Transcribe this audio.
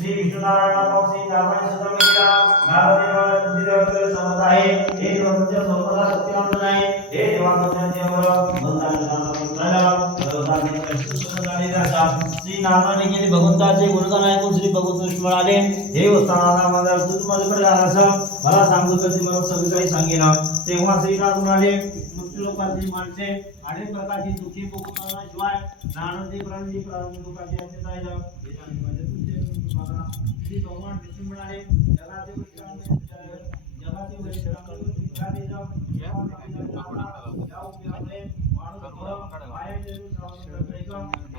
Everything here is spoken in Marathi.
श्री विष्णुनारायण श्री नारायण सुतमिला नारदेव बुद्धिदेव समत आहे हे देवांच्या संपदा सत्यवंत नाही हे देवांच्या वर बंधन श्री नारायण गेले भगवंताचे गुणगान ऐकून श्री भगवंत म्हणाले हे वस्ताना माझा तू माझ्याकडे आलास मला सांगू कधी मला सगळं काही सांगेन तेव्हा श्रीनाथ म्हणाले मृत्यू लोकांची माणसे अनेक प्रकारची दुःखी भोगवणारा शिवाय नानंदी प्राणी दुःखाची अंत आहे श्री भगवान विष्णू म्हणाले जगाचे माणूस